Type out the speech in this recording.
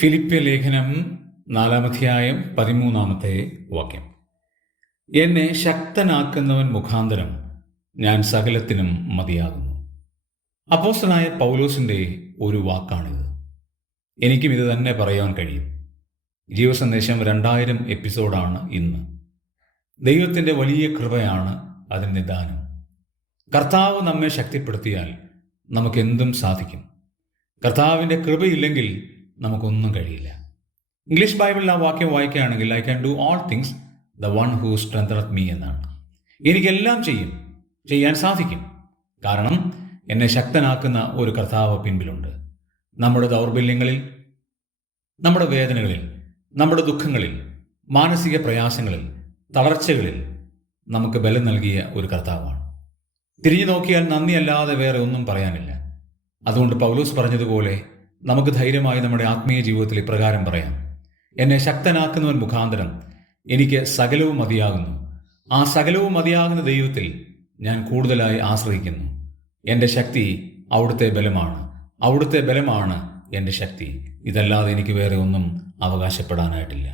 ഫിലിപ്പ്യ ലേഖനം 4-ാം 13-ാമത്തെ വാക്യം. എന്നെ ശക്തനാക്കുന്നവൻ മുഖാന്തരം ഞാൻ സകലത്തിനും മതിയാകുന്നു. അപ്പോസ്തലനായ പൗലോസിൻ്റെ ഒരു വാക്കാണിത്. എനിക്കും ഇത് തന്നെ പറയാൻ കഴിയും. ജീവസന്ദേശം 2000 എപ്പിസോഡാണ് ഇന്ന്. ദൈവത്തിൻ്റെ വലിയ കൃപയാണ് അതിന് നിദാനം. കർത്താവ് നമ്മെ ശക്തിപ്പെടുത്തിയാൽ നമുക്കെന്തും സാധിക്കും. കർത്താവിൻ്റെ കൃപയില്ലെങ്കിൽ നമുക്കൊന്നും കഴിയില്ല. ഇംഗ്ലീഷ് ബൈബിളിൽ ആ വാക്യം വായിക്കുകയാണെങ്കിൽ I can do all things the one who strengtheneth me എന്നാണ്. എനിക്കെല്ലാം ചെയ്യാൻ സാധിക്കും. കാരണം എന്നെ ശക്തനാക്കുന്ന ഒരു കർത്താവ് പിൻപിലുണ്ട്. നമ്മുടെ ദൗർബല്യങ്ങളിൽ, നമ്മുടെ വേദനകളിൽ, നമ്മുടെ ദുഃഖങ്ങളിൽ, മാനസിക പ്രയാസങ്ങളിൽ, തളർച്ചകളിൽ നമുക്ക് ബലം നൽകിയ ഒരു കർത്താവാണ്. തിരിഞ്ഞു നോക്കിയാൽ നന്ദിയല്ലാതെ വേറെ ഒന്നും പറയാനില്ല. അതുകൊണ്ട് പൗലോസ് പറഞ്ഞതുപോലെ നമുക്ക് ധൈര്യമായി നമ്മുടെ ആത്മീയ ജീവിതത്തിൽ ഇപ്രകാരം പറയാം: എന്നെ ശക്തനാക്കുന്നവൻ മുഖാന്തരം എനിക്ക് സകലവും മതിയാകുന്നു. ആ സകലവും മതിയാകുന്ന ദൈവത്തിൽ ഞാൻ കൂടുതലായി ആശ്രയിക്കുന്നു. എൻ്റെ ശക്തി അവിടുത്തെ ബലമാണ്. അവിടുത്തെ ബലമാണ് എൻ്റെ ശക്തി. ഇതല്ലാതെ എനിക്ക് വേറെ ഒന്നും അവകാശപ്പെടാനായിട്ടില്ല.